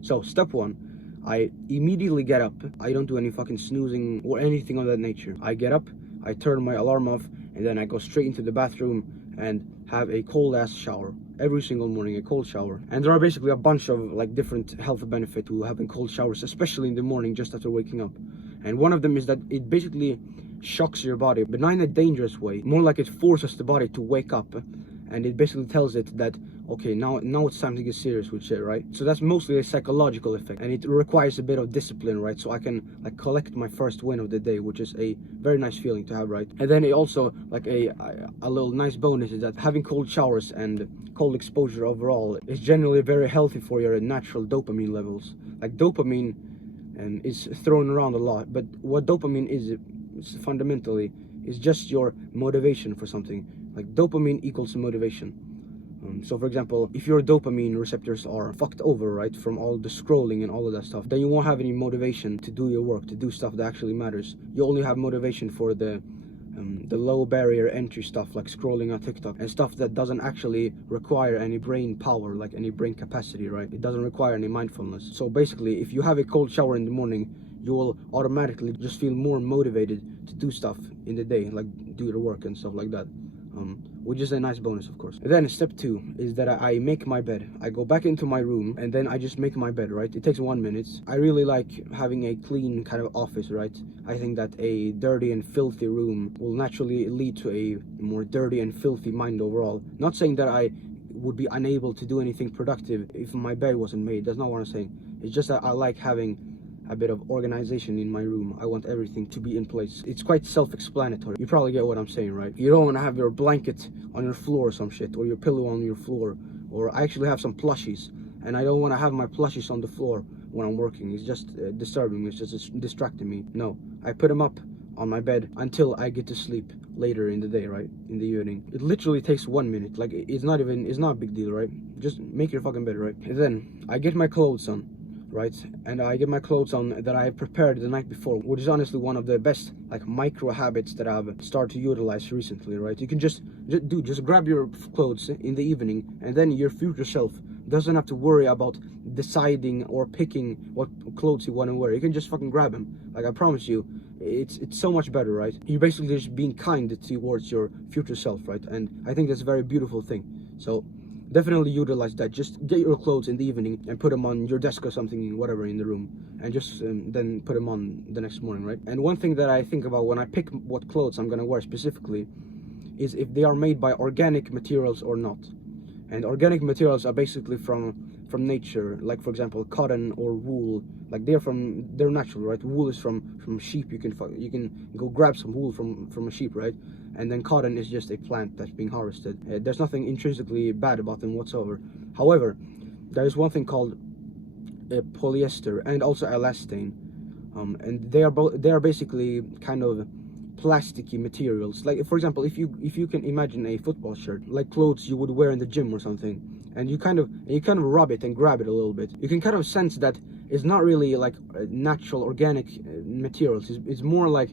So step one, I immediately get up. I don't do any fucking snoozing or anything of that nature. I get up, I turn my alarm off, and then I go straight into the bathroom and have a cold ass shower. Every single morning, a cold shower. And there are basically a bunch of like different health benefits to having cold showers, especially in the morning just after waking up. And one of them is that it basically shocks your body, but not in a dangerous way. More like it forces the body to wake up, and it basically tells it that, okay, now it's time to get serious with shit, right? So that's mostly a psychological effect, and it requires a bit of discipline, right? So I can like collect my first win of the day, which is a very nice feeling to have, right? And then it also like a little nice bonus is that having cold showers and cold exposure overall is generally very healthy for your natural dopamine levels. Like dopamine is thrown around a lot, but what dopamine is fundamentally is just your motivation for something. Like dopamine equals motivation. So for example, if your dopamine receptors are fucked over, right, from all the scrolling and all of that stuff, then you won't have any motivation to do your work, to do stuff that actually matters. You only have motivation for the low barrier entry stuff, like scrolling on TikTok and stuff that doesn't actually require any brain power, like any brain capacity, right? It doesn't require any mindfulness. So basically, if you have a cold shower in the morning, you will automatically just feel more motivated to do stuff in the day, like do your work and stuff like that. Which is a nice bonus, of course. And then step two is that I make my bed. I go back into my room and then I just make my bed, right? It takes 1 minute. I really like having a clean kind of office, right? I think that a dirty and filthy room will naturally lead to a more dirty and filthy mind overall. Not saying that I would be unable to do anything productive if my bed wasn't made. That's not what I'm saying. It's just that I like having a bit of organization in my room. I want everything to be in place. It's quite self-explanatory. You probably get what I'm saying, right? You don't want to have your blanket on your floor or some shit, or your pillow on your floor. Or I actually have some plushies, and I don't want to have my plushies on the floor when I'm working. It's just disturbing. It's just distracting me. No, I put them up on my bed until I get to sleep later in the day, right? In the evening. It literally takes 1 minute. Like it's not a big deal, right? Just make your fucking bed, right? And then I get my clothes on, right? And I get my clothes on that I have prepared the night before, which is honestly one of the best like micro habits that I've started to utilize recently, right? You can just grab your clothes in the evening, and then your future self doesn't have to worry about deciding or picking what clothes you want to wear. You can just fucking grab them. Like I promise you, it's so much better, right? You're basically just being kind towards your future self, right? And I think that's a very beautiful thing. So definitely utilize that. Just get your clothes in the evening and put them on your desk or something, whatever, in the room, and just then put them on the next morning, right? And one thing that I think about when I pick what clothes I'm gonna wear specifically is if they are made by organic materials or not. And organic materials are basically from nature, like for example cotton or wool. Like they're natural, right? Wool is from sheep. You can go grab some wool from a sheep, right? And then cotton is just a plant that's being harvested. There's nothing intrinsically bad about them whatsoever. However, there is one thing called polyester and also elastane, and they are basically kind of plasticky materials. Like for example, if you can imagine a football shirt, like clothes you would wear in the gym or something, and you kind of rub it and grab it a little bit, you can kind of sense that it's not really like natural organic materials. It's more like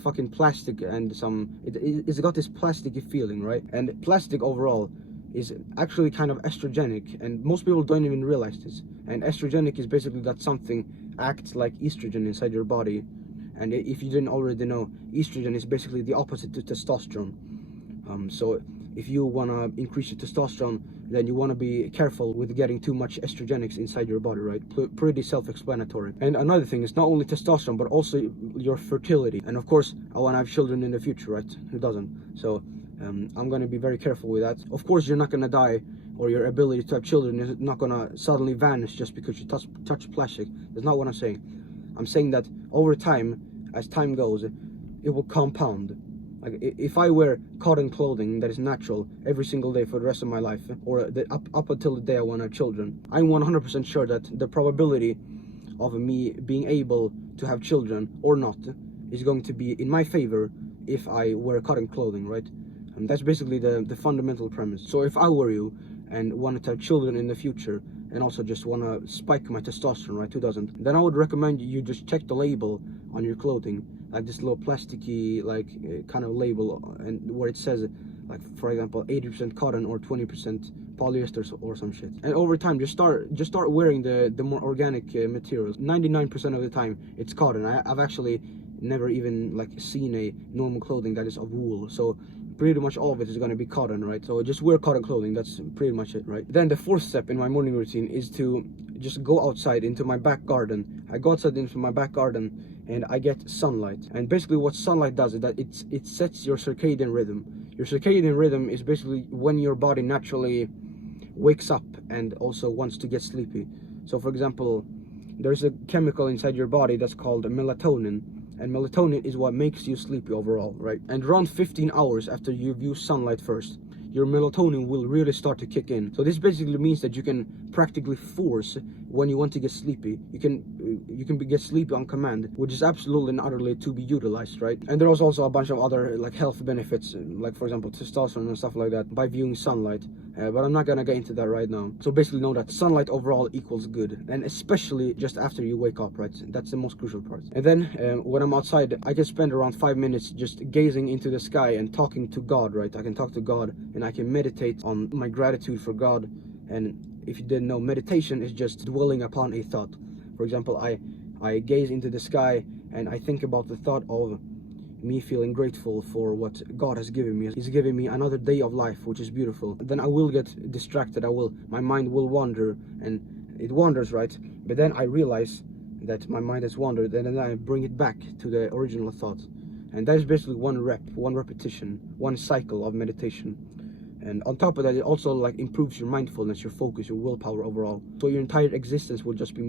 fucking plastic, and it's got this plasticky feeling, right? And plastic overall is actually kind of estrogenic, and most people don't even realize this. And estrogenic is basically that something acts like estrogen inside your body. And if you didn't already know, estrogen is basically the opposite to testosterone. So if you want to increase your testosterone, then you want to be careful with getting too much estrogenics inside your body, right? Pretty self-explanatory. And another thing is not only testosterone, but also your fertility. And of course, I want to have children in the future, right? Who doesn't? So I'm going to be very careful with that. Of course, you're not going to die, or your ability to have children is not going to suddenly vanish just because you touch plastic. That's not what I'm saying. I'm saying that over time, as time goes, it will compound. Like if I wear cotton clothing that is natural every single day for the rest of my life, or up until the day I want to have children, I'm 100% sure that the probability of me being able to have children or not is going to be in my favor if I wear cotton clothing, right? And that's basically the fundamental premise. So if I were you and wanted to have children in the future, and also just want to spike my testosterone, right? Who doesn't? Then I would recommend you just check the label on your clothing, like this little plasticky kind of label, and where it says like for example 80% cotton or 20% polyester or some shit. And over time just start wearing the more organic materials. 99% of the time it's cotton. I've actually never even like seen a normal clothing that is of wool, so pretty much all of it is going to be cotton, right? So just wear cotton clothing. That's pretty much it, right? Then the fourth step in my morning routine is to just go outside into my back garden. I go outside into my back garden and I get sunlight. And basically what sunlight does is that it sets your circadian rhythm. Your circadian rhythm is basically when your body naturally wakes up and also wants to get sleepy. So for example, there's a chemical inside your body that's called melatonin, and melatonin is what makes you sleepy overall, right? And around 15 hours after you've used sunlight first, your melatonin will really start to kick in. So this basically means that you can practically force when you want to get sleepy. You can get sleepy on command, which is absolutely and utterly to be utilized, right? And there's also a bunch of other like health benefits, like for example testosterone and stuff like that, by viewing sunlight. But I'm not gonna get into that right now. So basically know that sunlight overall equals good, and especially just after you wake up, right? That's the most crucial part. And then when I'm outside, I can spend around 5 minutes just gazing into the sky and talking to God, right? I can talk to God and I can meditate on my gratitude for God. And if you didn't know, meditation is just dwelling upon a thought. For example, I gaze into the sky and I think about the thought of me feeling grateful for what God has given me. He's given me another day of life, which is beautiful. Then I will get distracted. My mind will wander, and it wanders, right? But then I realize that my mind has wandered, and then I bring it back to the original thought. And that is basically one repetition, one cycle of meditation. And on top of that, it also like improves your mindfulness, your focus, your willpower overall. So your entire existence will just be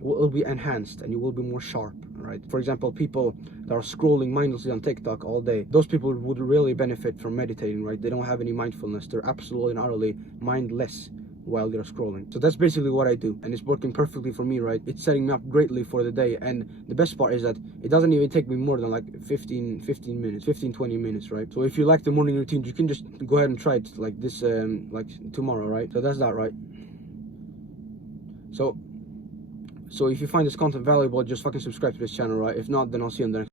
will be enhanced, and you will be more sharp, right? For example, people that are scrolling mindlessly on TikTok all day, those people would really benefit from meditating, right? They don't have any mindfulness. They're absolutely and utterly mindless while they're scrolling. So that's basically what I do, and it's working perfectly for me, right? It's setting me up greatly for the day. And the best part is that it doesn't even take me more than like 15 minutes, 20 minutes, right? So if you like the morning routine, you can just go ahead and try it like this like tomorrow, right? So that's that, right? So if you find this content valuable, just fucking subscribe to this channel, right? If not, then I'll see you in the next